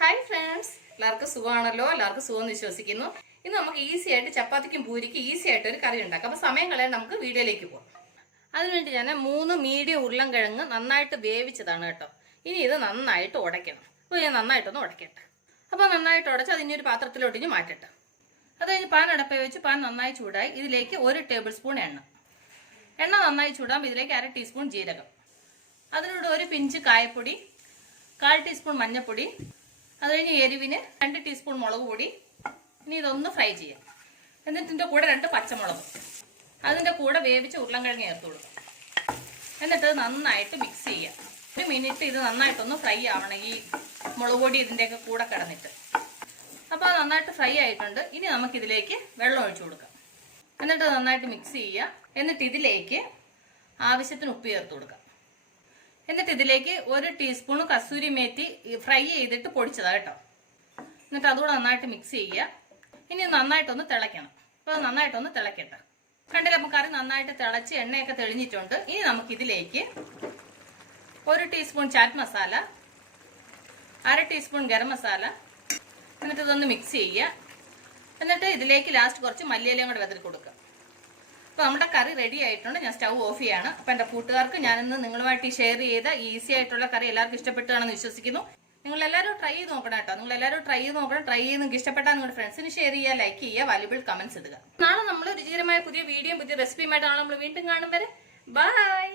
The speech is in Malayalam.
ഹായ് ഫ്രണ്ട്സ്, എല്ലാവർക്കും സുഖമാണല്ലോ. എല്ലാവർക്കും സുഖം വിശ്വസിക്കുന്നു. ഇന്ന് നമുക്ക് ഈസി ആയിട്ട് ചപ്പാത്തിക്കും പൂരിക്കും ഈസി ആയിട്ട് ഒരു കറി ഉണ്ടാക്കാം. അപ്പോൾ സമയം കളയാൻ നമുക്ക് വീഡിയോയിലേക്ക് പോകാം. അതിനുവേണ്ടി ഞാൻ 3 മീഡിയം ഉരുളൻകിഴങ്ങ് നന്നായിട്ട് വേവിച്ചതാണ് കേട്ടോ. ഇനി ഇത് നന്നായിട്ട് ഉടയ്ക്കണം. അപ്പോൾ ഞാൻ നന്നായിട്ടൊന്ന് ഉടയ്ക്കട്ടെ. അപ്പോൾ നന്നായിട്ട് ഉടച്ച് അതിനി ഒരു പാത്രത്തിലോട്ട് മാറ്റട്ടെ. അത് കഴിഞ്ഞ് പാൻ അടപ്പ വെച്ച് പാൻ നന്നായി ചൂടായി ഇതിലേക്ക് 1 ടേബിൾ സ്പൂൺ എണ്ണ നന്നായി ചൂടാകുമ്പോൾ ഇതിലേക്ക് 1/2 ടീസ്പൂൺ ജീരകം, അതിലൂടെ 1 പിഞ്ച് കായപ്പൊടി, 1/4 ടീസ്പൂൺ മഞ്ഞൾപ്പൊടി, അത് കഴിഞ്ഞ് എരിവിന് 2 ടീസ്പൂൺ മുളക് പൊടി. ഇനി ഇതൊന്ന് ഫ്രൈ ചെയ്യാം. എന്നിട്ട് ഇതിൻ്റെ കൂടെ 2 പച്ചമുളക്, അതിൻ്റെ കൂടെ വേവിച്ച് ഉരുളൻകിഴങ്ങ് ചേർത്ത് കൊടുക്കും. എന്നിട്ട് നന്നായിട്ട് മിക്സ് ചെയ്യാം. 1 മിനിറ്റ് ഇത് നന്നായിട്ടൊന്ന് ഫ്രൈ ആവണം, ഈ മുളക് പൊടി ഇതിൻ്റെയൊക്കെ കൂടെ കിടന്നിട്ട്. അപ്പോൾ അത് നന്നായിട്ട് ഫ്രൈ ആയിട്ടുണ്ട്. ഇനി നമുക്കിതിലേക്ക് വെള്ളം ഒഴിച്ചു കൊടുക്കാം. എന്നിട്ട് നന്നായിട്ട് മിക്സ് ചെയ്യുക. എന്നിട്ട് ഇതിലേക്ക് ആവശ്യത്തിന് ഉപ്പ് ചേർത്ത് കൊടുക്കാം. എന്നിട്ട് ഇതിലേക്ക് 1 ടീസ്പൂൺ കസൂരി മേത്തി ഫ്രൈ ചെയ്തിട്ട് പൊടിച്ചതാണ് കേട്ടോ. എന്നിട്ട് അതുകൂടെ നന്നായിട്ട് മിക്സ് ചെയ്യുക. ഇനി നന്നായിട്ടൊന്ന് തിളയ്ക്കണം. അപ്പോൾ അത് നന്നായിട്ടൊന്ന് തിളയ്ക്കട്ടെ. കണ്ടില്ല, അപ്പോൾ കറി നന്നായിട്ട് തിളച്ച് എണ്ണയൊക്കെ തെളിഞ്ഞിട്ടുണ്ട്. ഇനി നമുക്കിതിലേക്ക് 1 teaspoon chat masala, 1/2 teaspoon garam masala, എന്നിട്ട് ഇതൊന്ന് മിക്സ് ചെയ്യുക. എന്നിട്ട് ഇതിലേക്ക് ലാസ്റ്റ് കുറച്ച് മല്ലിയിലയും കൂടെ വെതറി കൊടുക്കുക. അപ്പോൾ നമ്മുടെ കറി റെഡി ആയിട്ടുണ്ട്. ഞാൻ സ്റ്റൗ ഓഫ് ചെയ്യാണ്. അപ്പോൾ എൻ്റെ കൂട്ടുകാർക്ക് ഞാനിന്ന് നിങ്ങളുമായിട്ട് ഷെയർ ചെയ്ത ഈസി ആയിട്ടുള്ള കറി എല്ലാവർക്കും ഇഷ്ടപ്പെട്ടാണെന്ന് വിശ്വസിക്കുന്നു. നിങ്ങളെല്ലാവരും ട്രൈ ചെയ്ത് നോക്കണം കേട്ടോ. നിങ്ങളെല്ലാവരും ട്രൈ ചെയ്ത് നോക്കണം. ട്രൈ ചെയ്ത് നിങ്ങൾക്ക് ഇഷ്ടപ്പെട്ടാൽ നിങ്ങളുടെ ഫ്രണ്ട്സിന് ഷെയർ ചെയ്യുക, ലൈക്ക് ചെയ്യുക, വാല്യുബിൾ കമന്റ്സ് ഇടുക. നാളെ നമ്മൾ രുചികരമായ പുതിയ വീഡിയോ പുതിയ റെസിപ്പിയുമായിട്ടാണ് നമ്മൾ വീണ്ടും കാണും വരെ. ബൈ.